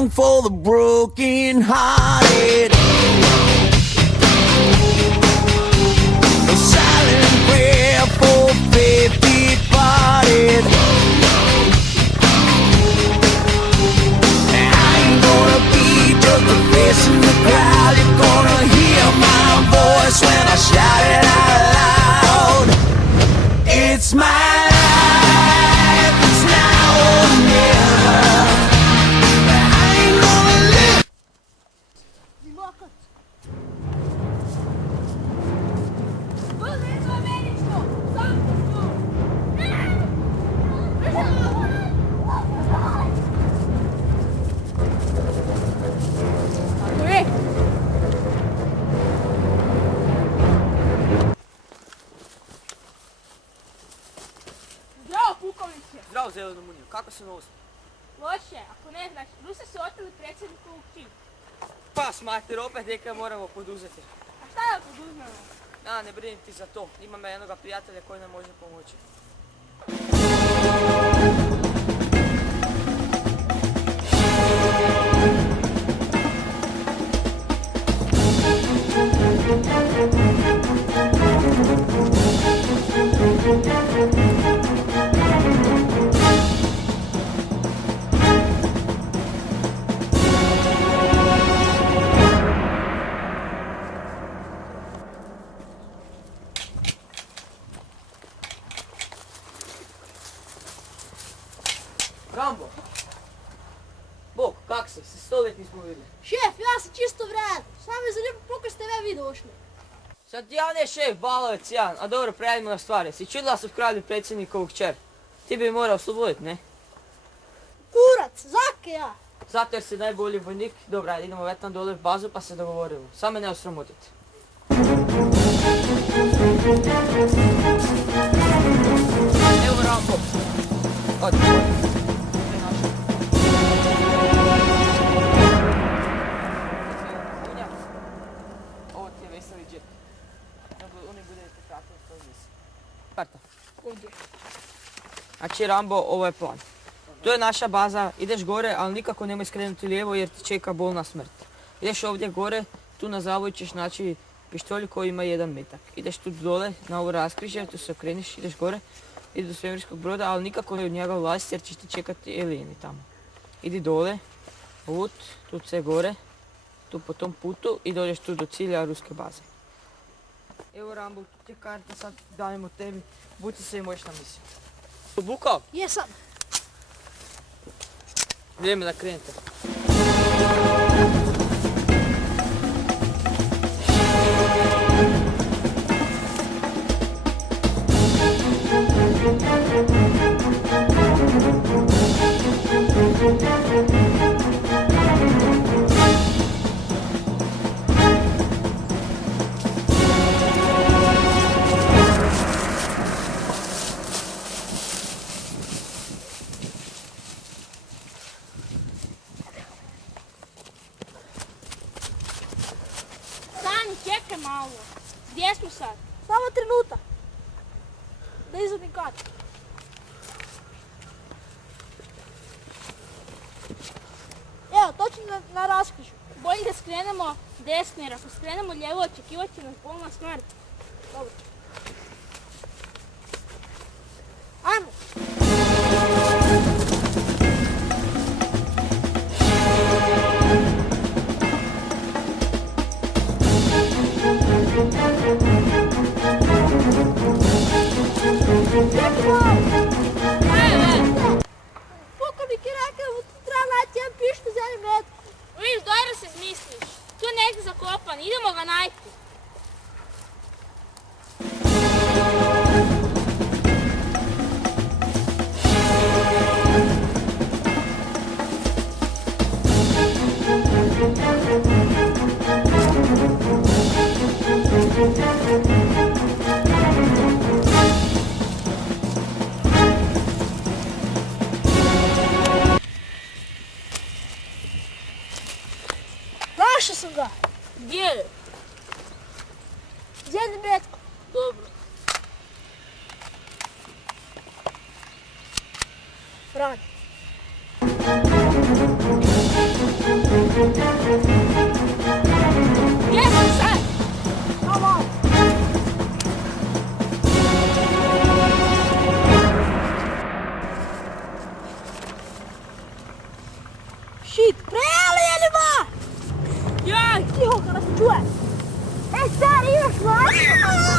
song for the broken hearted. A silent prayer for faith departed. I ain't gonna be just a face in the crowd. You're gonna hear my voice when I shout it out loud. It's my life, it's now or never. I ain't gonna live. Zdravo, pukovniče. Zdravo, Zeleno munjo, kako se nosi? Loše, ako ne znaš, Rusi su oteli predsjednikovu čin. Pa, smater, opet nekaj moramo poduzeti. A šta da poduzmemo? A, ne brini ti za to, imam ja jednoga prijatelja koji nam može pomoći. Rambo! Bog, kak si? Se 100 let nismo vidjeli. Šef, ja sam čisto vred. Šta me zanima koliko ste vi došli? Sad ja ne šef, balovec jedan, a dobro, preradimo na stvari. Si čudila su kralju predsjednikovu kćer. Ti bi morao osloboditi, ne? Kurac, zake ja. Zato jer si najbolji vojnik. Dobra, ajde, idemo vetan dole u bazu pa se dogovorimo. Samo me ne osramotiti. Evo Rambo. Odi. Ovo ti je veseli džep. Oni budete pratili to misli. Karta. Znači Rambo, ovo je plan. To je naša baza, ideš gore, ali nikako nemoj skrenuti lijevo jer ti čeka bolna smrt. Ideš ovdje gore, tu na zavoju ćeš naći pištolj koji ima 1 metak. Ideš tu dole, na ovo raskrižje, tu se okreniš, ideš gore, idi do svemirskog broda, ali nikako ne od njega ulaziti jer ćeš ti čekati alieni tamo. Idi dole, put, tu sve gore, tu po tom putu i dođeš tu do cilja ruske baze. Evo Rambo, tu ti je karta, sad dajemo tebi, buci se i možeš na misiju. Obukao? Jesam. Vrijeme da krenete. Stani, čekaj malo. Gdje smo sad? Samo trenutak. Da izvodim kartu. Evo, točno na raskrižju. Bolje da skrenemo desno jer ako skrenemo lijevo očekivat će nas bolna smrt. Dobro. Ajmo. Pukovnik je rekao da treba naći jedan pištolj za 1 metak. Viš, dobro se izmisliš. Tu je negdje zakopan, idemo ga najti. Našao sam ga. Gdje je? S 1 metkom. Dobro. Radi. Mama!